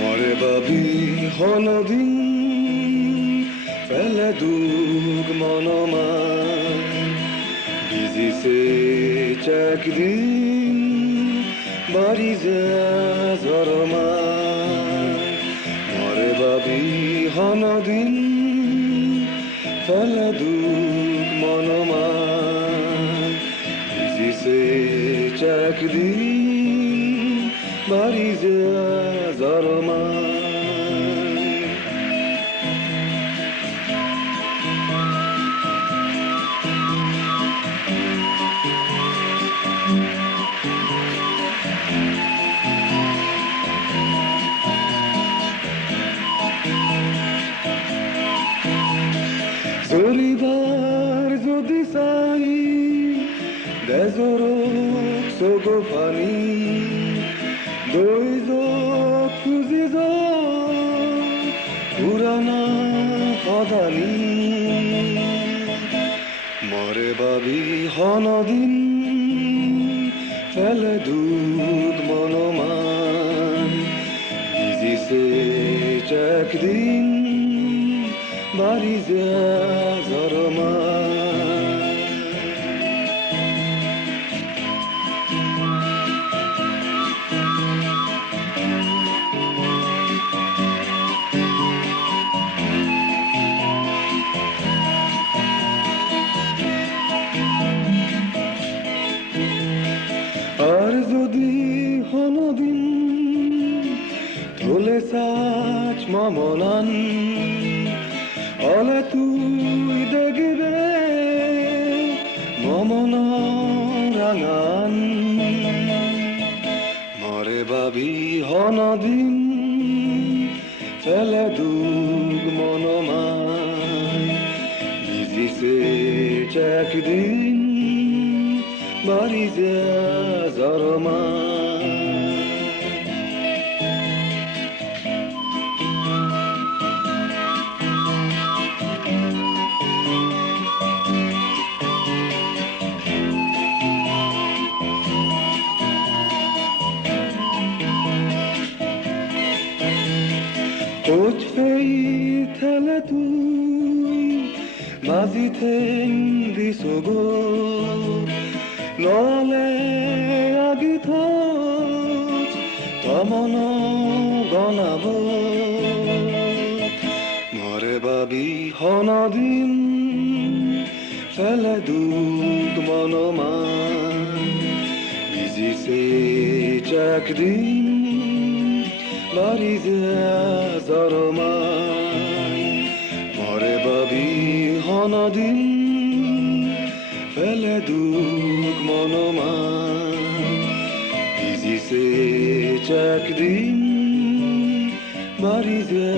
Mare babi honodin feledug manoma bizi se çekdin barize zoroma Mare babi honodin feledug manoma bizi se çekdin barize zoroma Zoridar zodi sai dezorok sogofani doizo kuzizo purana hadani Mare babi hanadin feledug manoman bizi se çekdin barize zoroma আর যদি হনদিন তোলে such মামলান অলে তুই দেখবে মমনা রাঙান মরে বাবি হনদিন ফেলে দুগ মনমাই বিজিছে একদিন বাড়িতে জরমা Hoç feytele tu maziten disogo nole agithot tamono ganabo Mare babi honadin fele dug manoman bizi se çekdin barize zarman Mare babi hanadin feledug manoman bizi se çekdin barize